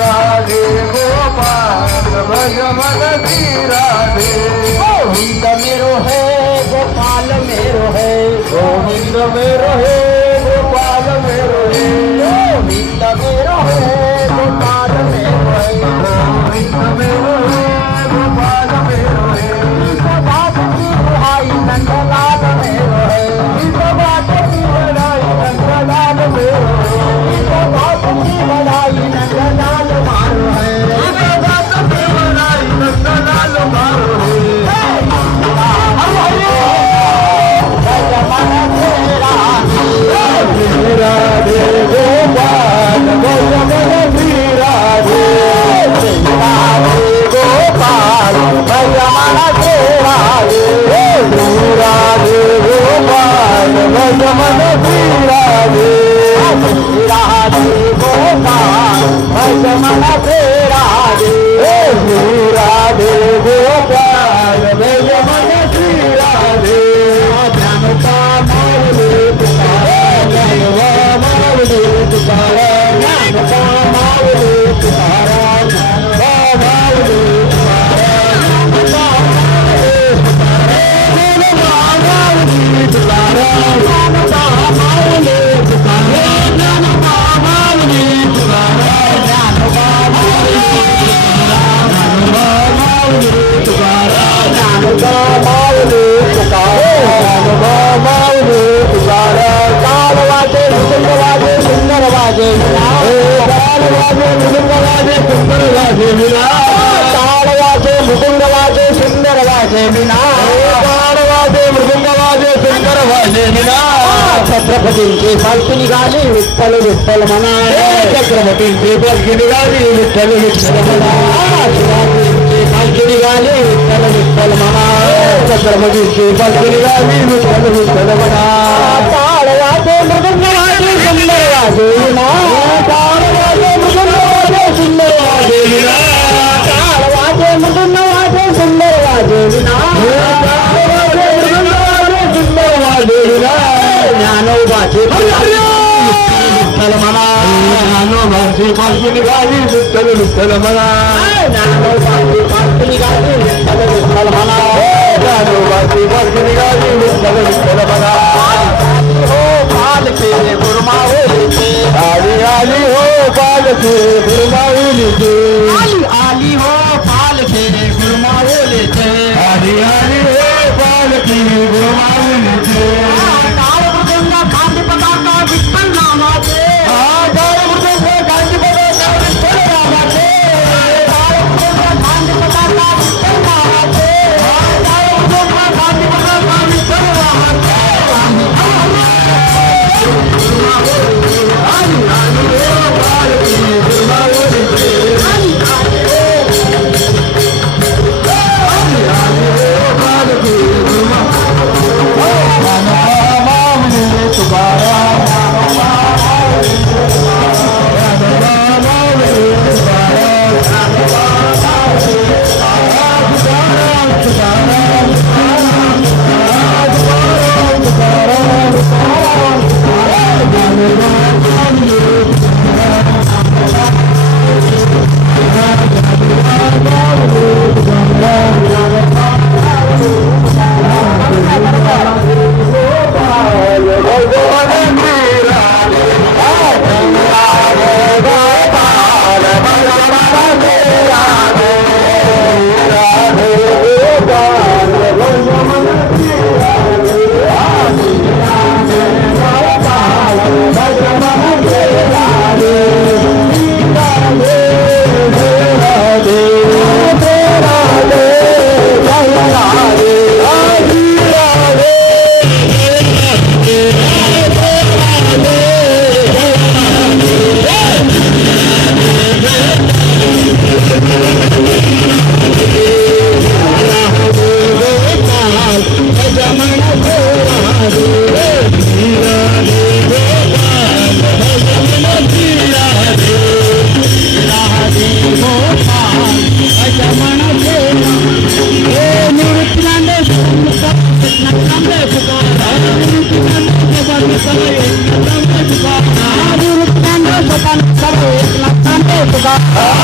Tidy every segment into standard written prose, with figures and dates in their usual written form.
राधे गोपाल भज मन राधे। गोविंद मेरो है गोपाल मेरो है, गोविंद मेरो है गोपाल मेरो है, गोविंद मेरो है गोपाल मेरो है, गोविंद मेरो है गोपाल मेरो है। बात की बुहाई नंदलाल मेरो है, बात की बड़ाई नंदलाल मेरो है, बात की बड़ाई नंदलाल मारो है, बात की बड़ाई नंदलाल मारो है। राधे गोपाल भज मन राधे, राधे गोपाल भज मन राधे, राधे गोपाल भज मन राधे, राधे गोपाल भज मन राधे, राधे गोपाल भज मन राधे। जनता मावले पुकारे, जनवा मावले पुकारा, जनता मावले पुकारा, जनवा मावले पुकारा, जनता जनवा मावले पुकारा, जनता मावले पुकारे, जनवा मावले पुकारा, जनता मावले जनवा मावले पुकारा, जनता मावले पुकारे, जनवा मावले पुकारा। ताल वाजे सुंदर वाजे सुंदर वाजे ताल वाजे मृदंग वाजे सुंदर वाजे विना, ताल वाजे मुकुंद वाजे सुंदर वाजे बिना, ताल वाजे मृदंग वाजे सुंदर वाजे विना। छत्रपतींची पालखी निघाली विठ्ठल विठ्ठल म्हणा, छत्रपतींची पालखी निघाली विठ्ठल विठ्ठल म्हणा, शिवाजींची पालखी निघाली विठ्ठल विठ्ठल म्हणा, छत्रपतींची पालखी निघाली विठ्ठल विठ्ठल म्हणा। ताल वाजे मृदंग वाजे सुंदर वाजे बिना, ताल वाजे मृदंग वाजे सुंदर वाजे विना, ताल वाजे मृदंग वाजे सुंदर वाजे बिना, ताल वाजे मृदंग वाजे सुंदर वाजे विना। ज्ञानोबाचे विठ्ठल म्हणा, ज्ञानोबाची पालखी निघाली विठ्ठल विठ्ठल म्हणा, ज्ञानोबाची पालखी निघाली विठ्ठल विठ्ठल म्हणा, ज्ञानोबाची पालखी निघाली विठ्ठल विठ्ठल म्हणा। हो पालखी गुरुमाऊलीची, आली आली हो पालखी गुरुमाऊलीची, आली आली हो पालखी गुरुमाऊलीची, आली आली हो पालखी गुरुमाऊलीची। टाळ मृदंग खांदी पताका विठ्ठल नामाचे, टाळ मृदंग खांदी पताका विठ्ठल नामाचे, टाळ मृदंग खांदी पताका विठ्ठल नामाचे, टाळ मृदंग खांदी पताका विठ्ठल नामाचे। आली आली हो पालखी गुरुमाऊलीची, आली सर्व एकनाथ नामदेव तुकाराम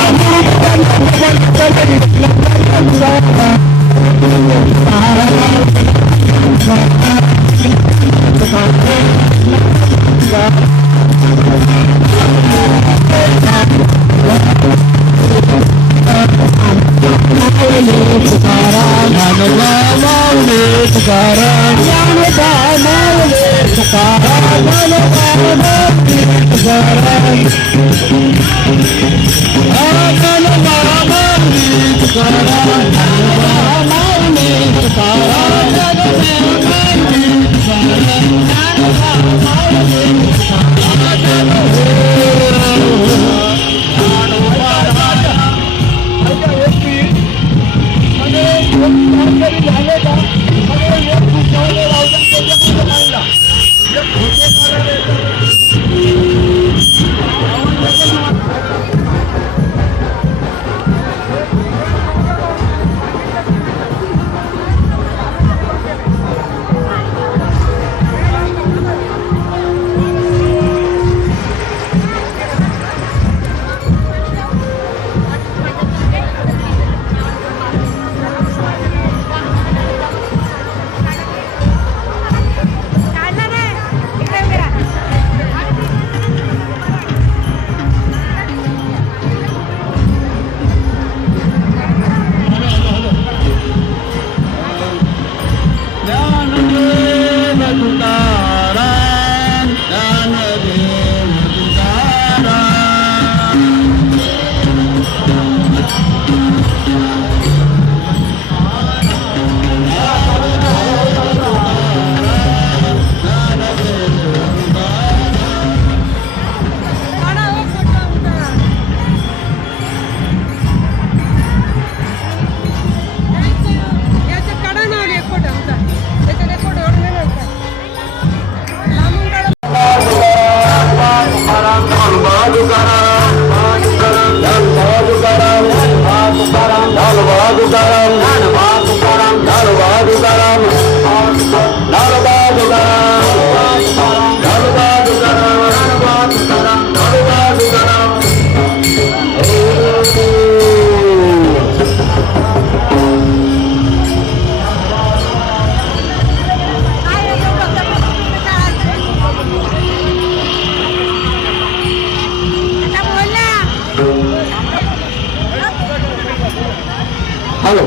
हॅलो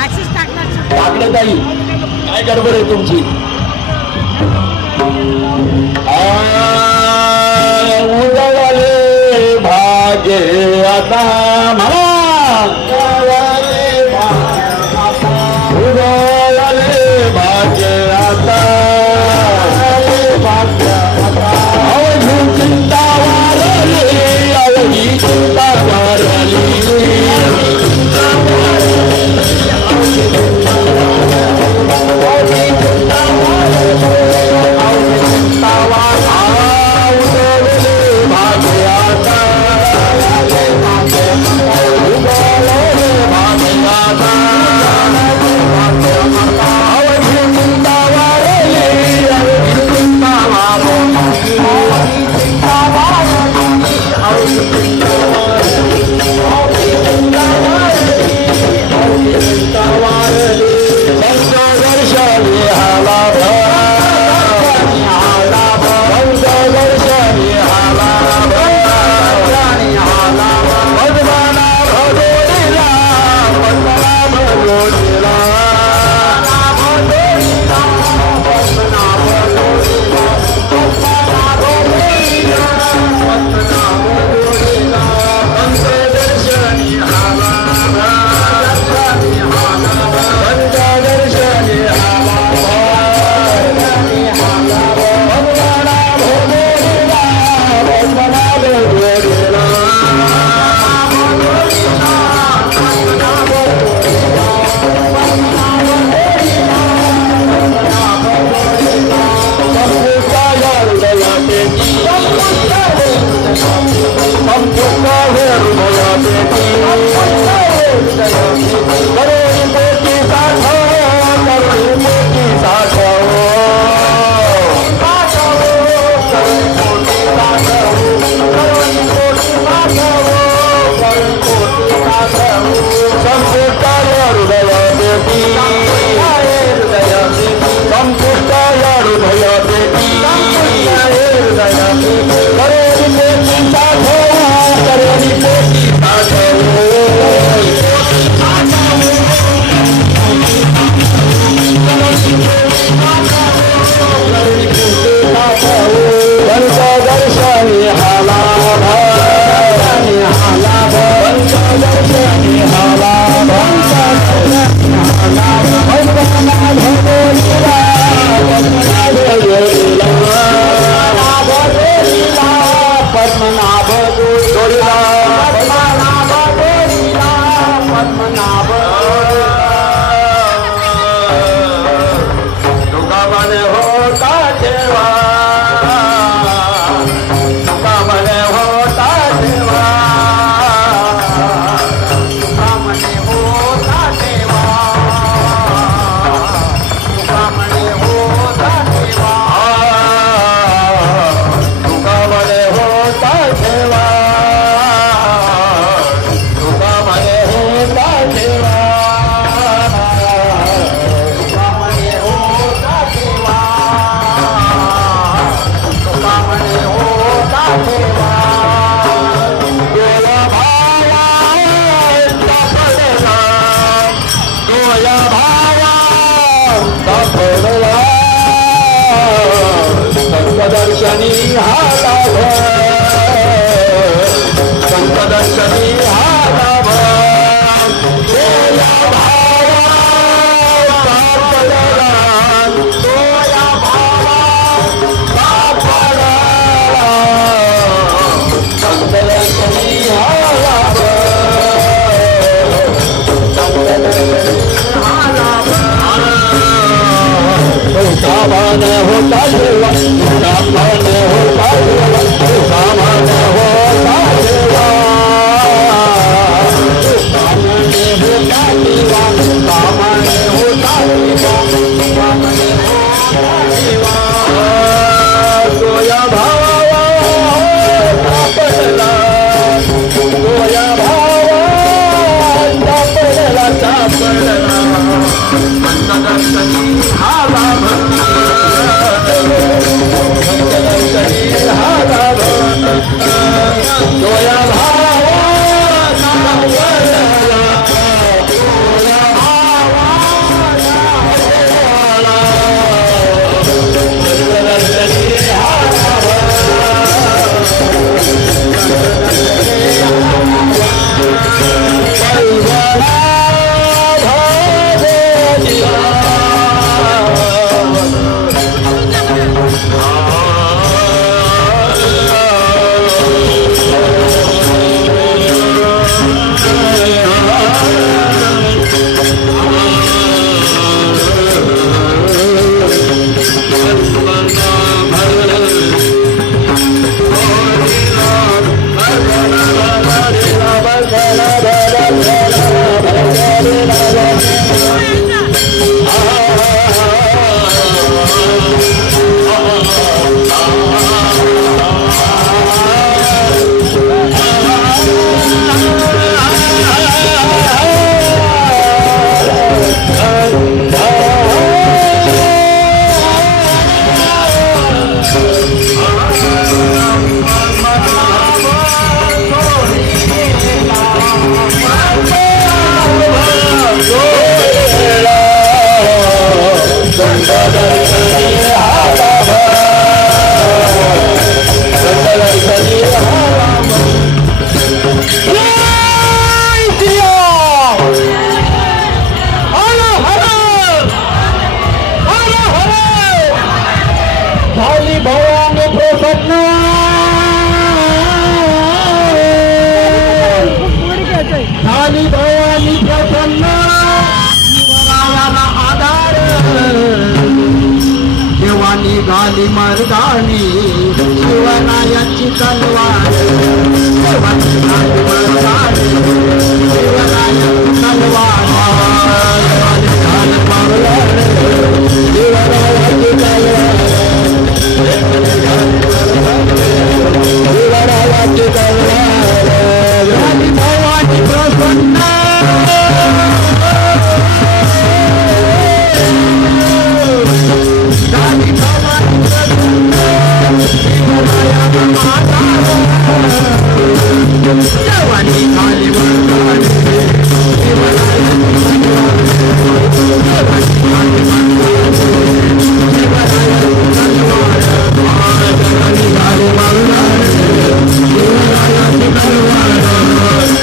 आशिष टाकणार टाकलं ताई काय गडबड आहे तुमची उडवले भागे आता म्हणा उडवले भागे आता अवघी चिंता वारली अवघी चिंता वारली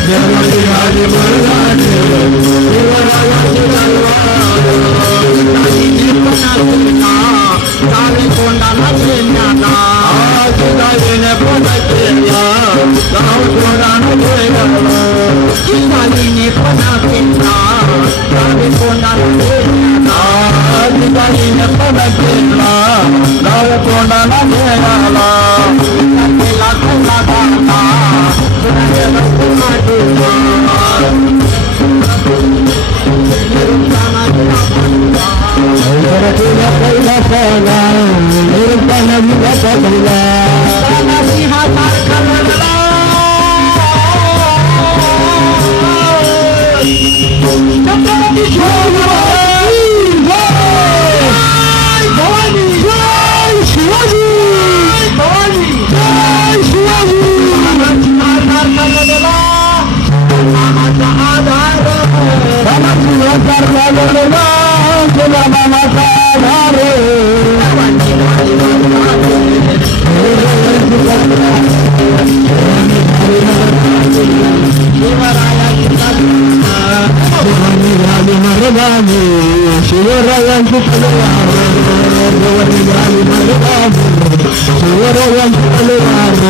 देवाची मर्दानी शिवरायाची तलवार जावे कोंडाला घेण्याला शिवाजीने पण केला गाव कोणाला गेला शिवाजीने पणा केला जावे कोंडाला घेण्याला शिवाजीने पण केला गाव कोणाला गेला केला कोंडा घाला कुणाला पुन्हा ठेवला पहिला निर्माण सिंहा सारखा लढला छत्रपती शिवाजी भवानी जय शिवाजी भवानी जय शिवाजी सारखा लढला नामाचा आधार नामाचा आधार मर्दानी शिवरायांची तलवार शिवरायांची तलवार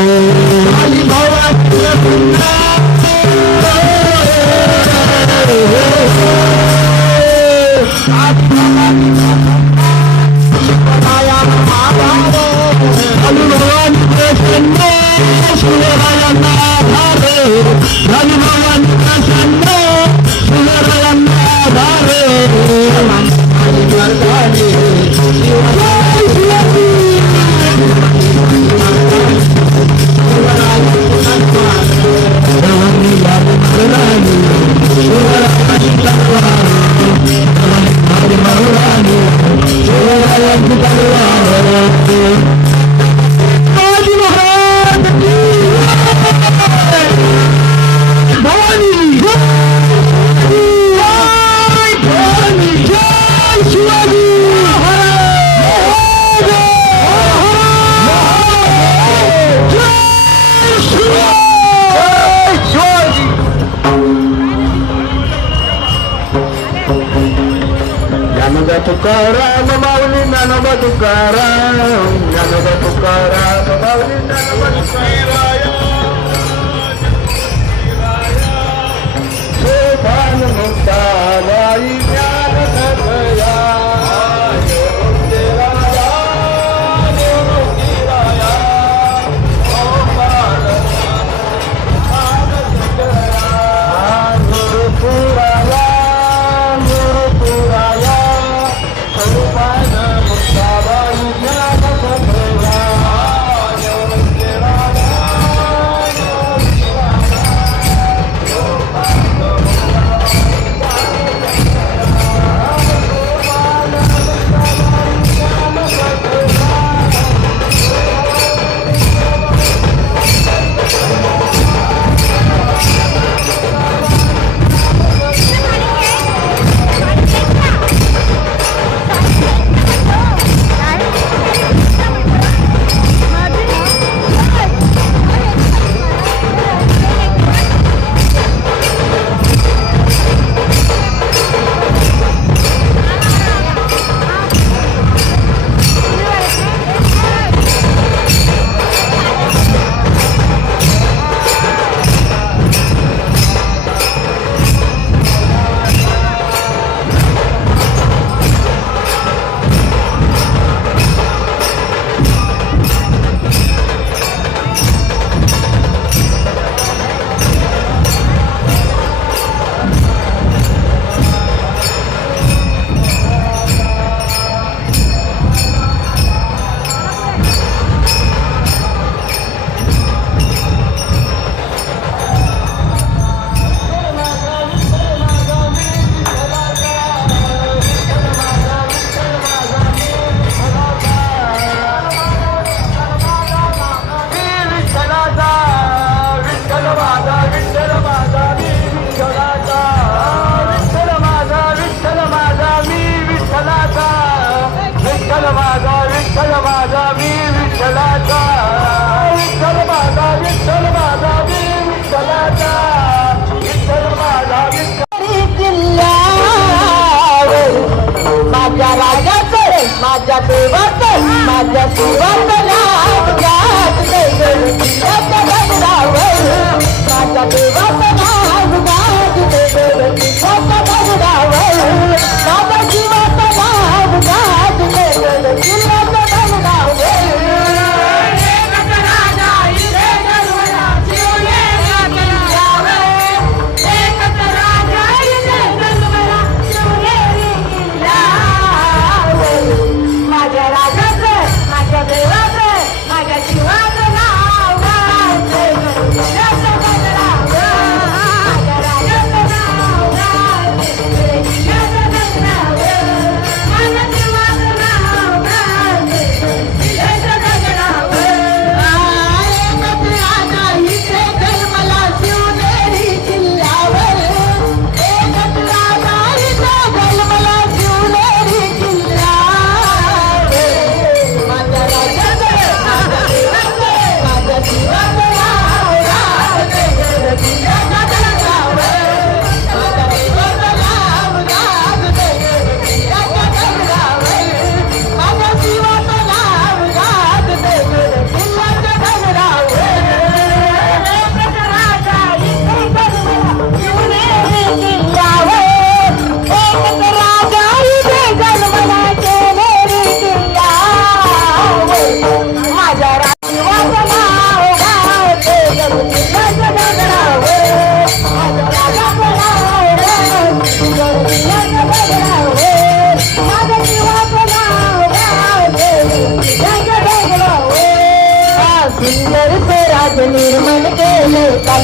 भगवान प्रसन्न शिवरायांना आधार भगवान प्रसन्न शिवरायांना आधार तुकाराम माऊली ज्ञानोबा तुकाराम ज्ञानोबा तुकाराम माऊली ज्ञानोबा शोभान मुक्ताबाई ज्ञान सभया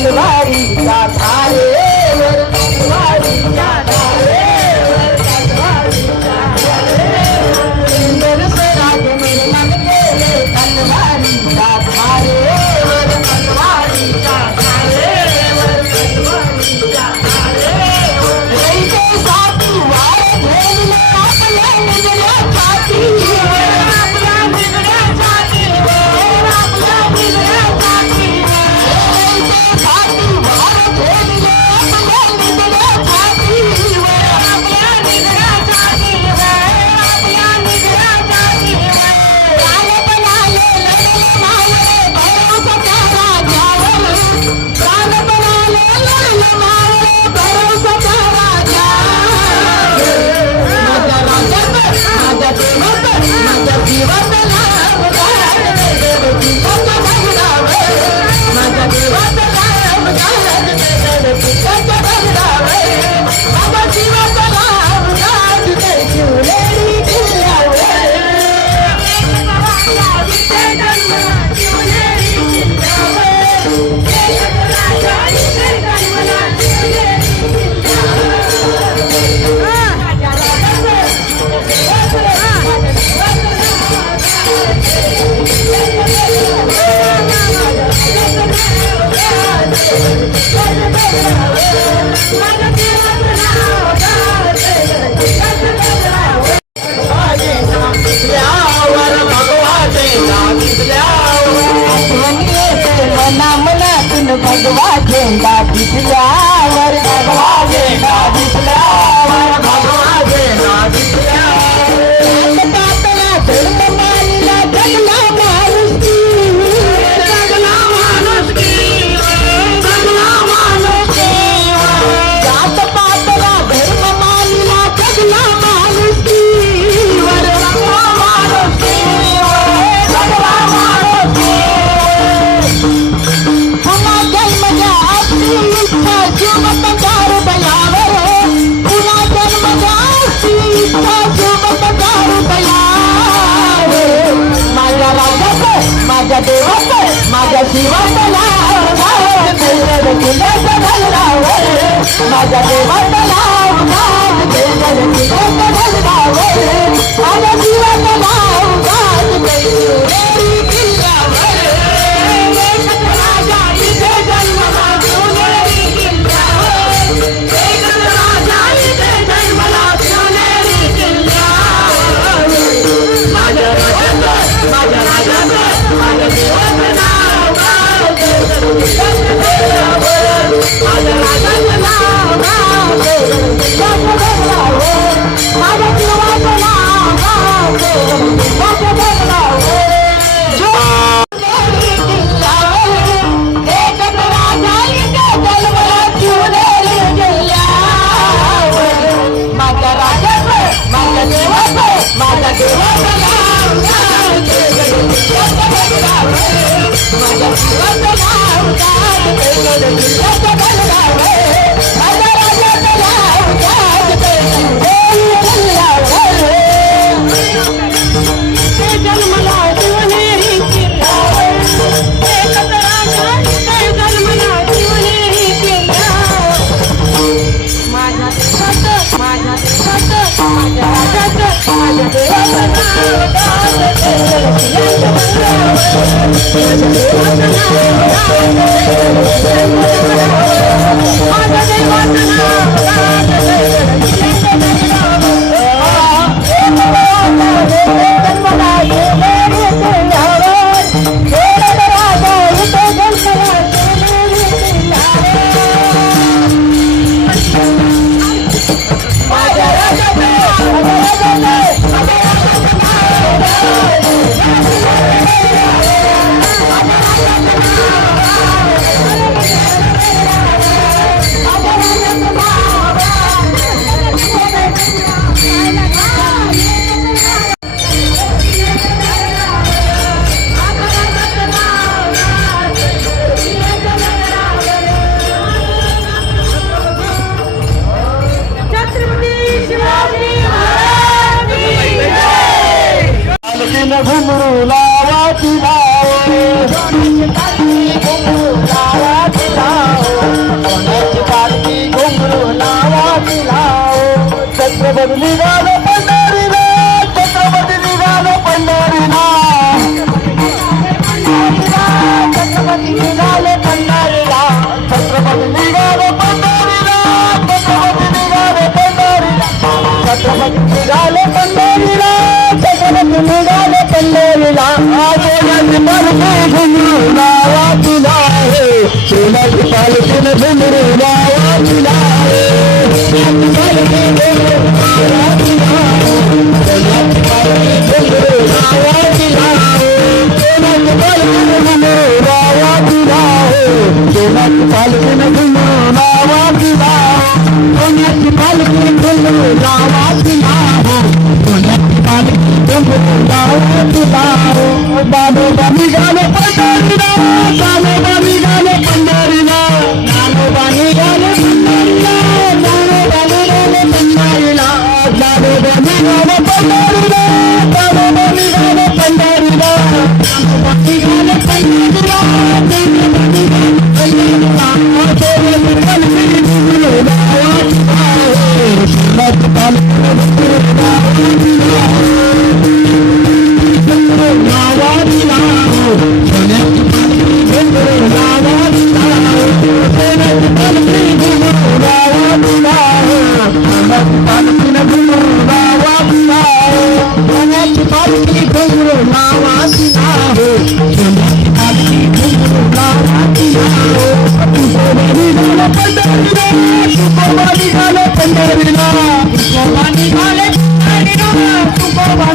तलवारीच्या धारेवर तलवारीच्या धारेवर तलवारीच्या धारेवर सुंदर स्वराज निर्माण केले तलवारीच्या धारेवर तलवारीच्या धारेवर तलवारीच्या धारेवर जैसे साथी वार घेतले आपल्या निगड्या छातीवर आपल्या निगड्या छातीवर आपल्या निगड्या छातीवर जैसे साथी वार घेतले आपल्या निगड्या छातीवर आपल्या निगड्या छातीवर आपल्या निगड्या छातीवर प्राण बनाले लढले मावळे भरवसा राजावर प्राण बनाले लढले मावळे भरवसा राजावर माझ्या राजात माझ्या देवात माझ्या जीवात नाव गाजते देवकीच्या बंगल्यावर माझ्या देवात नाव गाजते देवकीच्या बंगल्यावर माझ्या जीवात नाव गाजते शिवनेरी किल्ल्यावर भगवा झेंडा दिसल्यावर भगवा झेंडा दिसल्यावर भगवा झेंडा दिसल्यावर पातळा धर्म मानला जगला माणुसकी जगला माणुसकी जगला माणुसकी जात पातळा धर्म मानला जगला माणुसकी वर माणुसकी जगला माणुसकी पुन्हा जन्म घ्या आपली इच्छा जीवत दारू बयावर पुन्हा जन्म घ्या आपली इच्छा जीवत दारू बयावर माझ्या राजात माझ्या देवात माझ्या शिवात नाव गाजते किल्ल्याच्या ढगावर माझ्या देवात नाव गाजते किल्ल्याच्या ढगावर माझ्या शिवात नाव गाजते शिवनेरी किल्ल्यावर राजा इथे जन्मला शिवनेरी किल्ल्यावर राजा इथे जन्मला शिवनेरी किल्ल्यावर माझ्या राजात माझ्या राजात माझ्या देवाचं नाव गाजते माझ्या राजाचं नाव गाजते छत्रपती निघालो पंढरीला छत्रपती निघालो पंढरीला छत्रपती निघाले पंढरीला छत्रपती निघालो पंढरीला छत्रपती निघालो पंढरीला छत्रपती निघालो पंढरीला छत्रपती निघालो पंढरीला सोन्याची पालखी घुमरू नावा तुला आहे सोन्याची पालखी घुमरू नावा तुला आहे सोन्याची पालखी घुमरू नावा तुला आहे सोन्याची पालखी घुमरू नावा तुला आहे सोन्याची पालखी घुमरू नावा तुला आहे सोन्याची पालखी घुमरू नावा तुला सोन्याची पालखी घुमरू नावा तुला सोन्याची पालखी घुमरू नावा तुला दानोबा निघालो पंढरीला दानोबा निघालो पंढरीला दानोबा निघालो पंढरीला दानोबा निघालो पंढरीला दानोबा निघालो पंढरीला दानोबा निघालो पंढरीला दानोबा निघालो पंढरीला दानोबा निघालो पंढरीला सोन्याची पालखी घुमरू नावा तुला सोन्याची पालखी घुमरू नावा तुला नावा तुला सोन्याची पालखी घुमरू नावा तुला सोन्याची पालखी घुमरू नावा तुला सोन्याची पालखी घुमरू नावा तुला सोन्याची पालखी घुमरू नावा तुला सोन्याची पालखी घुमरू नावा तुला तुकोबा निघालो पंढरीला तुकोबा निघालो पंढरीला तुकोबा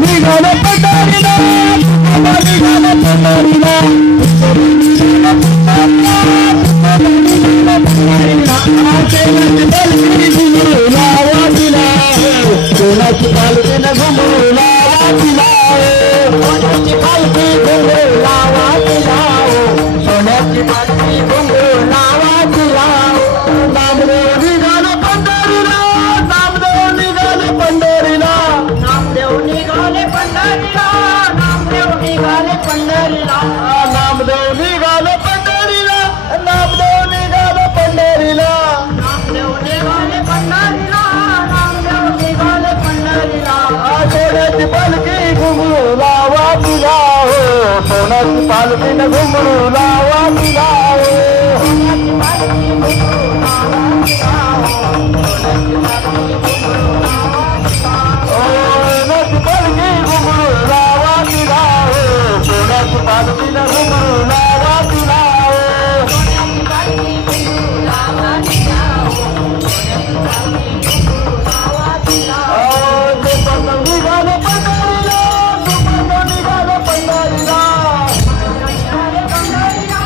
निघालो तुकोबा निघालो पंढरीला तुकोबा निघालो पंढरीला तुकोबा निघालो पंढरीला सोन्याची पालखी घुमरू नावा तुला सोन्याची पालखी घुमरू नावा तुला सोन्याची पालखी घुमरू नावा तुला नामदेव निघालो पंढरीला नामदेव निघालो पंढरीला नामदेव निघाले पंढरीला नामदेव निघाले पंढरीला नामदेव निघालो पंढरीला नामदेव निघालो पंढरीला नामदेव निघाले पंढरीला नामदेव निघाले पंढरीला सोन्याची पालखी घुमरू लावा तुला सोन्याची पालखी घुमरू लावा तुला सोन्याची पालखी घुमरू नावा तुला सोन्याची पालखी घुमरू नावा तुला सोन्याची पालखी घुमरू लावा तुला सोन्याची पालखी घुमरू लावा तुला सोन्याची पालखी घुमरू नावा तुला सोन्याची पालखी घुमरू नावा तुला निघालो पंढरीला निघालो पंढरीला निघाले पंढरीला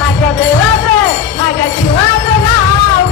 माझ्या देवाचं माझ्या शिवाचं नाव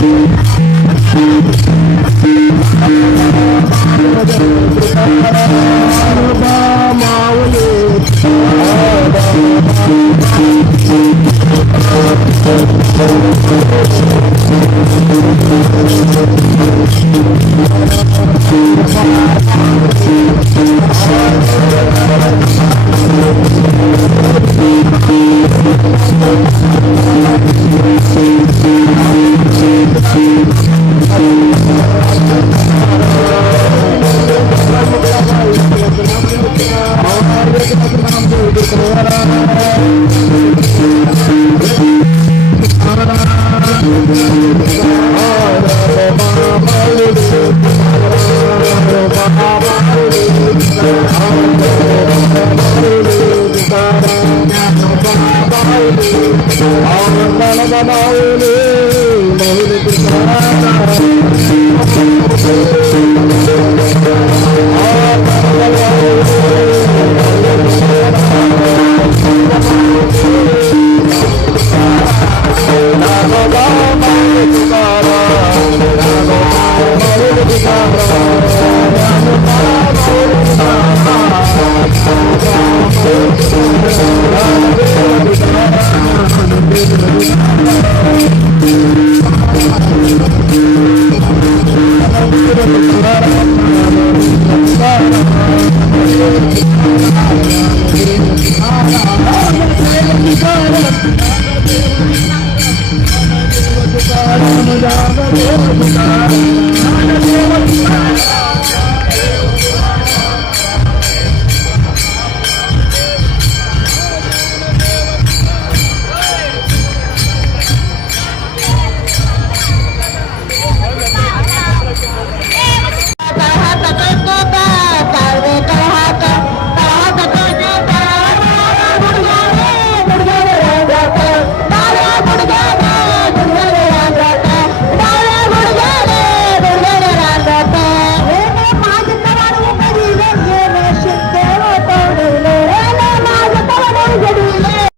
तुकाराम